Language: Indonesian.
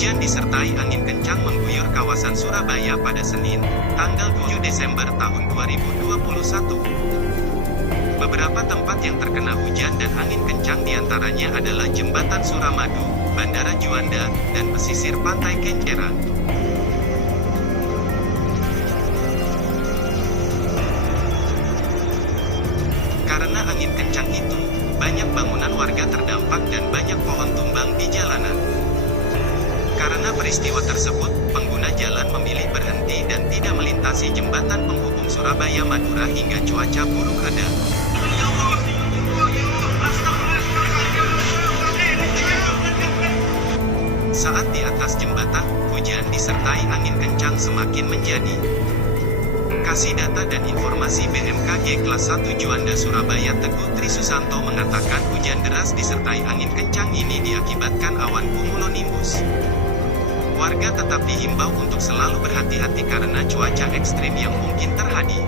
Hujan disertai angin kencang mengguyur kawasan Surabaya pada Senin, tanggal 7 Desember tahun 2021. Beberapa tempat yang terkena hujan dan angin kencang diantaranya adalah Jembatan Suramadu, Bandara Juanda, dan pesisir pantai Kenjeran. Karena angin kencang itu, banyak bangunan warga terdampak dan banyak pohon tumbang di jalanan. Karena peristiwa tersebut, pengguna jalan memilih berhenti dan tidak melintasi jembatan penghubung Surabaya Madura hingga cuaca buruk reda. Saat di atas jembatan, hujan disertai angin kencang semakin menjadi. Kasih Data dan Informasi BMKG Kelas 1 Juanda Surabaya Teguh Trisusanto mengatakan hujan deras disertai angin kencang ini diakibatkan awan cumulonimbus. Warga tetap dihimbau untuk selalu berhati-hati karena cuaca ekstrim yang mungkin terjadi.